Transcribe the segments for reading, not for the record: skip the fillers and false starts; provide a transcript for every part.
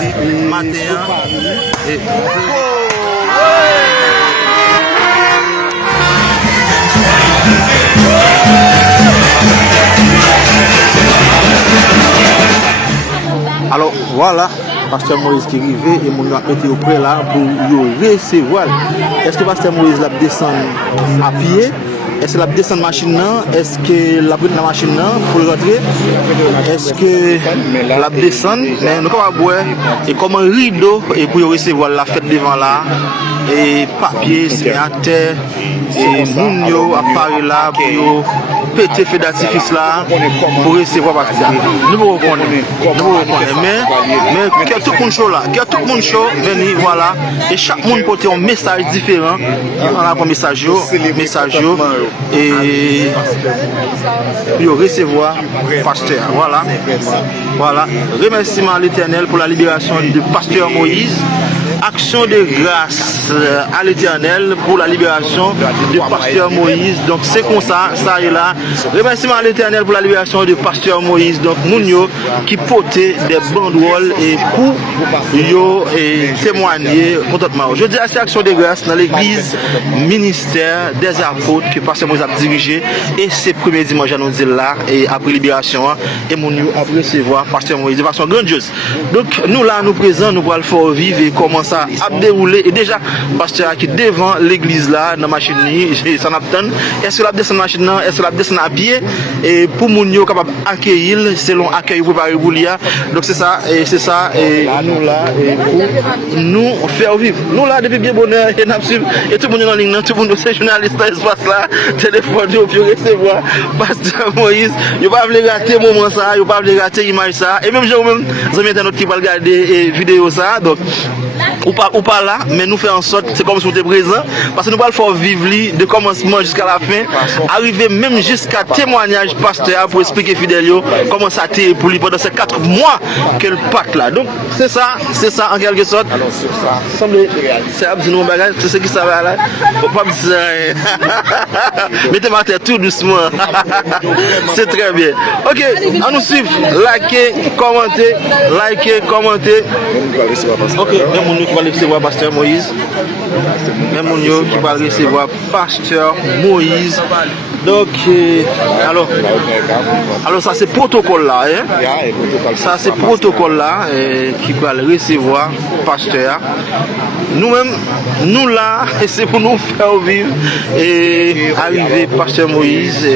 l'église matin. Et... Alors voilà, Pasteur Moïse qui est arrivé et mon a été auprès là pour le recevoir. Est-ce que Pasteur Moïse l'a descend à pied? Est-ce que la descend machine là? Est-ce que la pris la machine là pour rentrer? Est-ce que la descend? Mais nous allons boire et comme un rideau et pour recevoir la fête devant là et papier, signature et mounio à Paris là pour péter feu d'artifice là pour recevoir Pasteur. Nous reconnaissons, mais que tout le monde chaud là, que tout le monde chaud venir voilà et chaque monde porte un message différent. On a un message et pour recevoir Pasteur. Voilà. Remerciement à l'Éternel pour la libération de Pasteur Moïse. Action de grâce à l'Éternel pour la libération de Pasteur Moïse. Donc c'est comme ça est là. Remerciement à l'Éternel pour la libération de Pasteur Moïse. Donc Mounio qui portait des banderoles et pour yo et témoigner contentement. Je dis à cette action de grâce dans l'église ministère des apôtres que Pasteur Moïse a dirigé et c'est le premier dimanche à nous dire là et après libération et Mounio a recevoir Pasteur Moïse de façon grandiose. Donc nous là nous présents nous allons le faire vivre et comment ça a déroulé et déjà Pasteur qui devant l'église là dans machine ça n'attend est-ce que la descend machine là est-ce que la descend à pied et pour moun yo capable accueillir selon accueil préparé pour lui donc c'est ça et nous là et pour nous faire vivre nous là depuis bien bonheur et tout le monde en ligne tout le monde c'est journaliste espace là téléphone yo pour recevoir Pasteur Moïse yo pas vle rater moment ça yo pas vle rater image ça et même j'ai même amis internautes qui va regarder vidéo ça donc ou pas là, mais nous faisons en sorte, c'est comme si on était présent, parce que nous allons faire vivre de commencement jusqu'à la fin, arriver même jusqu'à témoignage pasteur pour expliquer fidèle comment ça a été pour lui pendant ces 4 mois qu'elle part là. Donc c'est ça en quelque sorte. Alors sur ça, c'est abdino bagage, c'est ce qui ça va là. Faut pas me dire. Mettez ma tête tout doucement. C'est très bien. OK, on nous suivre, likez, commentez. OK, qui va recevoir Pasteur Moïse. Même mon qui va recevoir Pasteur Moïse. Donc, alors ça c'est protocole là. Ça c'est protocole là qui va recevoir Pasteur. Nous-mêmes, nous là, c'est pour nous faire vivre et arriver Pasteur Moïse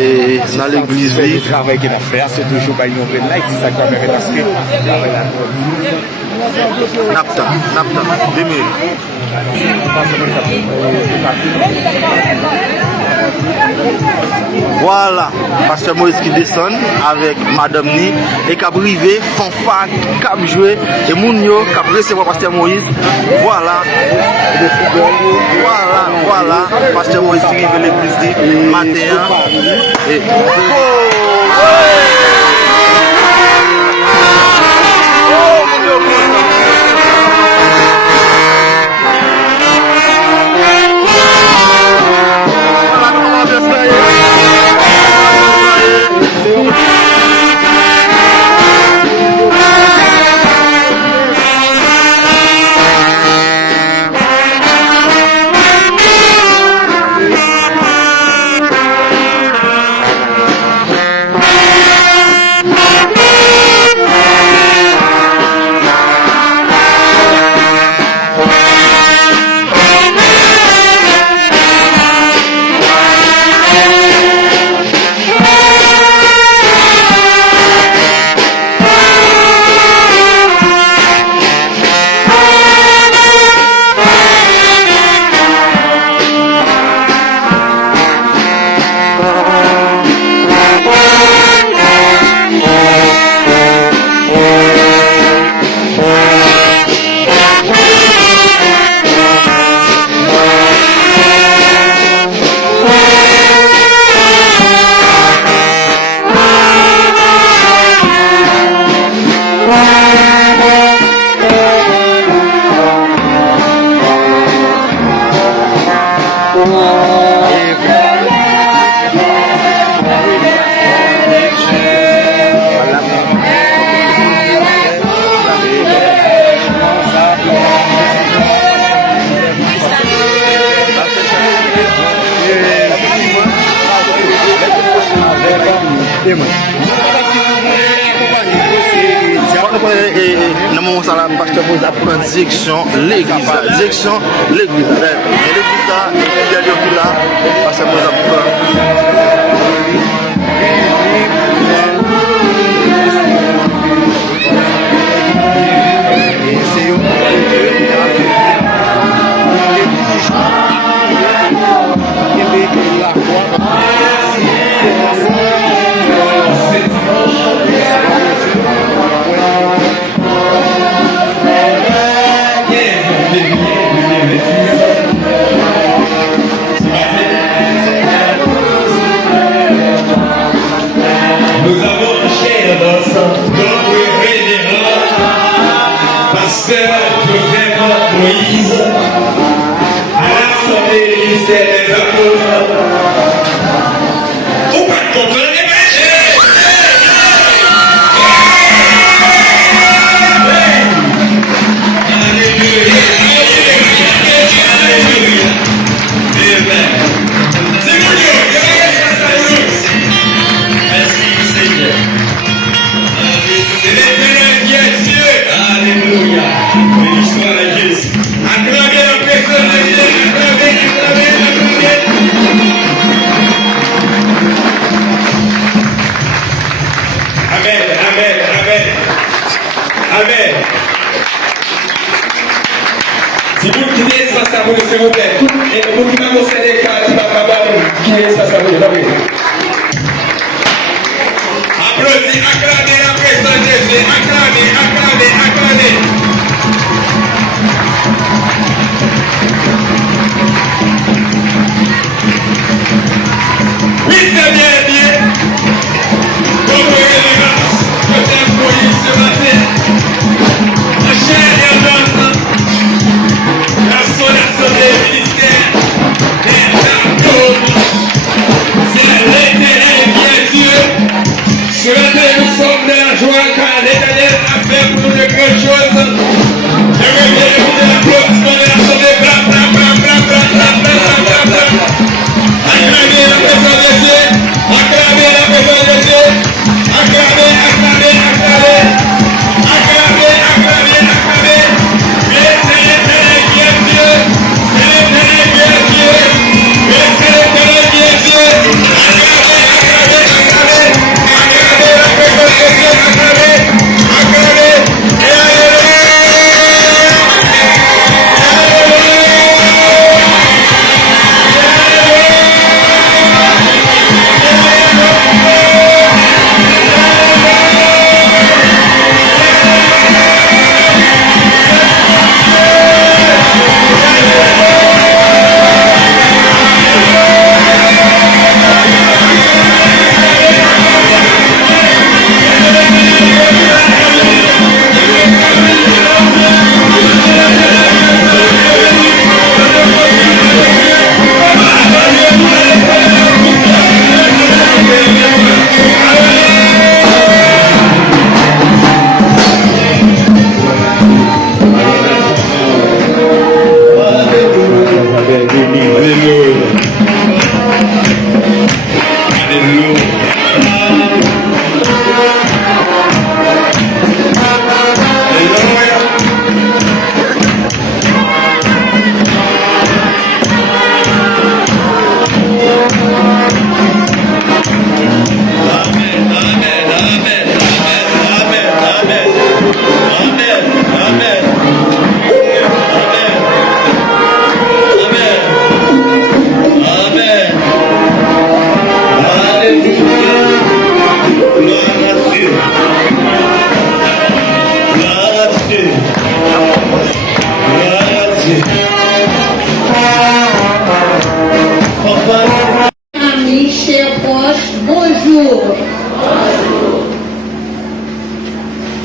dans l'église. Le travail qu'il a fait, c'est toujours pas une nouvelle like, c'est ça qui va faire parce que Napta, 2 minutes. Voilà, Pasteur Moïse qui descend avec Madame Ni et qui a privé, fanfare, qui a joué et Mounio qui a recevoir Pasteur Moïse. Voilà, Pasteur Moïse qui arrive à l'église matin. Et Vraiment. Dans mon salam, pasteur Moïse a pris direction l'église. Direction l'église. Et l'église là, il y a lieu là, pasteur Moïse a Nous avons un cher dans notre révérend pasteur Joseph Moïse à l'Assemblée ministère des apôtres. Ou pas de comprendre, Amen. Si vous quittez l'espace à vous, s'il vous plaît, et vous qui m'avez concédé, qui est l'espace à vous, applaudissez, acclamez la présence de Jésus, acclamez. Oui, c'est bien. Votre élégance, Joseph Moïse ce matin. L'Assemblée ministère des apôtres, c'est l'Éternel qui est Dieu. Ce matin, nous sommes dans la joie car l'Éternel a fait pour nous de grandes choses. Je vais bien écouter l'applaudissement de l'Assemblée. Acclamez la présence de Dieu. Acclamez la présence de Dieu. Acclamez.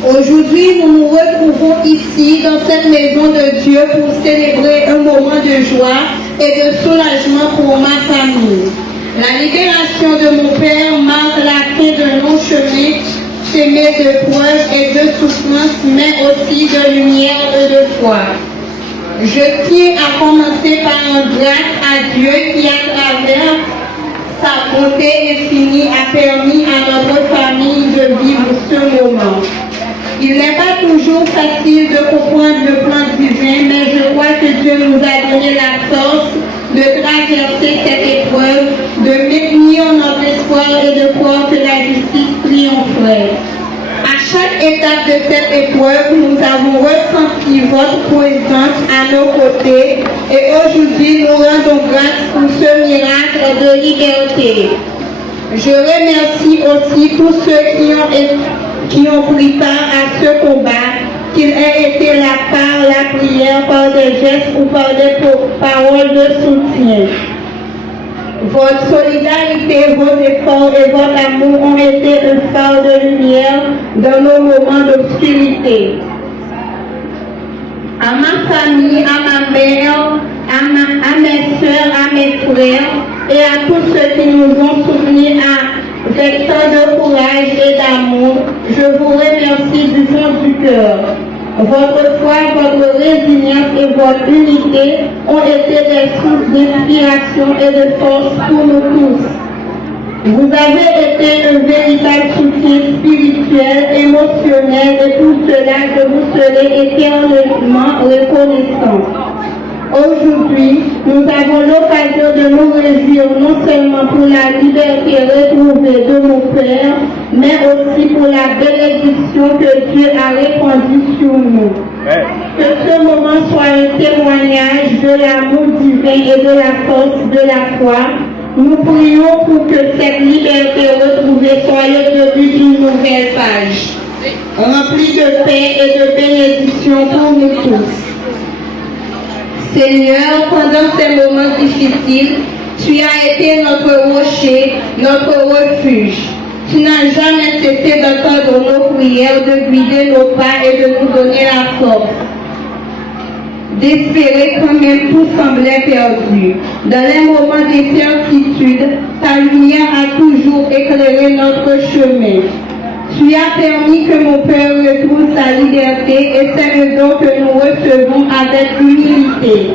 Aujourd'hui, nous nous retrouvons ici dans cette maison de Dieu pour célébrer un moment de joie et de soulagement pour ma famille. La libération de mon père marque la fin de nos chemins, semés de preuves et de souffrances, mais aussi de lumière et de foi. Je tiens à commencer par rendre grâce à Dieu qui, à travers Sa bonté infinie a permis à notre famille de vivre ce moment. Il n'est pas toujours facile de comprendre le plan divin, mais je crois que Dieu nous a donné la force de traverser cette épreuve, de maintenir notre espoir et de croire que la justice triompherait. À chaque étape de cette épreuve, nous avons ressenti votre présence à nos côtés et aujourd'hui nous rendons grâce pour ce miracle de liberté. Je remercie aussi tous ceux qui ont pris part à ce combat, qu'il ait été par la prière, par des gestes ou par des paroles de soutien. Votre solidarité, vos efforts et votre amour ont été un phare de lumière dans nos moments d'obscurité. À ma famille, à ma mère, à mes soeurs, à mes frères et à tous ceux qui nous ont soutenus avec tant de courage et d'amour, je vous remercie du fond du cœur. Votre foi, votre résilience et votre unité ont été des sources d'inspiration et de force pour nous tous. Vous avez été un véritable soutien spirituel, émotionnel et pour cela je vous serai éternellement reconnaissant. Aujourd'hui, nous avons l'occasion de nous réjouir non seulement pour la liberté retrouvée de nos pères, mais aussi pour la bénédiction que Dieu a répandue sur nous. Que ce moment soit un témoignage de l'amour divin et de la force de la foi. Nous prions pour que cette liberté retrouvée soit le début d'une nouvelle page, remplie de paix et de bénédiction pour nous tous. Seigneur, pendant ces moments difficiles, tu as été notre rocher, notre refuge. Tu n'as jamais cessé d'entendre nos prières, de guider nos pas et de nous donner la force d'espérer quand même tout semblait perdu. Dans les moments d'incertitude, ta lumière a toujours éclairé notre chemin. Tu as permis que mon Père retrouve sa liberté et c'est un don que nous recevons avec humilité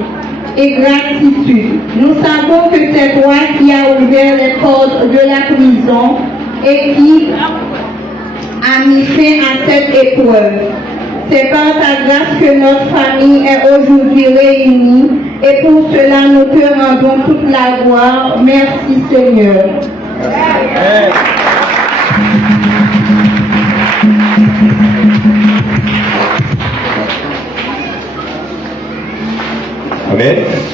et gratitude. Nous savons que c'est toi qui as ouvert les portes de la prison et qui a mis fin à cette épreuve. C'est par ta grâce que notre famille est aujourd'hui réunie et pour cela nous te rendons toute la gloire. Merci Seigneur. Amen.